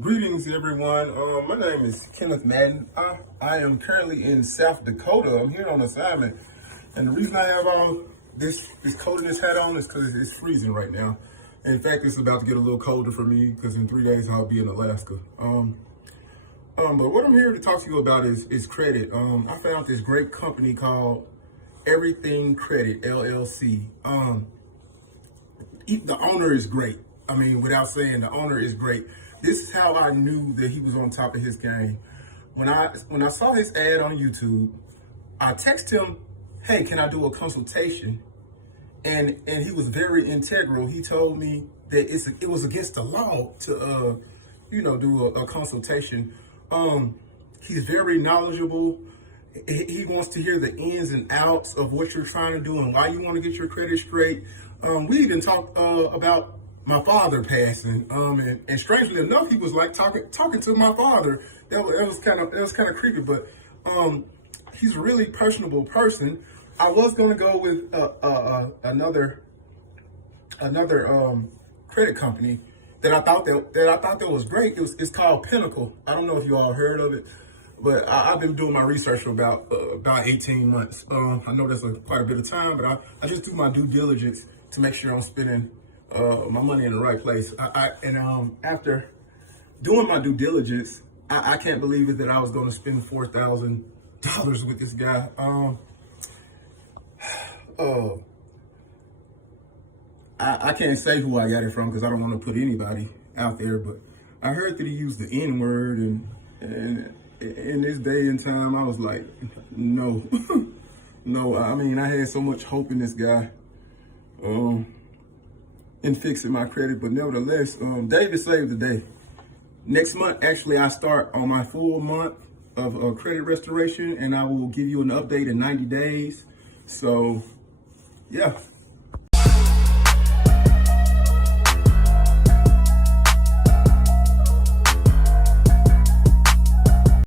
Greetings, everyone. My name is Kenneth Madden. I am currently in South Dakota. I'm here on assignment, and the reason I have all this coat and this hat on is because it's freezing right now. And in fact, it's about to get a little colder for me because in 3 days I'll be in Alaska. But what I'm here to talk to you about is credit. I found this great company called Everything Credit LLC. The owner is great. I mean, without saying, the owner is great. This is how I knew that he was on top of his game. When I saw his ad on YouTube, I texted him, "Hey, can I do a consultation?" And he was very integral. He told me that it was against the law to do a consultation. He's very knowledgeable. He wants to hear the ins and outs of what you're trying to do and why you want to get your credit straight. We even talked about my father passing, and strangely enough, he was like talking to my father. That was kind of creepy, but he's a really personable person. I was gonna go with another credit company that I thought that was great. It's called Pinnacle. I don't know if you all heard of it, but I've been doing my research for about 18 months. I know that's quite a bit of time, but I just do my due diligence to make sure I'm spending my money in the right place. After doing my due diligence, I can't believe it that I was going to spend $4,000 with this guy. I can't say who I got it from because I don't want to put anybody out there, but I heard that he used the N word, and in this day and time, I was like, no, no. I mean, I had so much hope in this guy. In fixing my credit, but nevertheless, David saved the day. Next month, actually, I start on my full month of credit restoration, and I will give you an update in 90 days. So, yeah.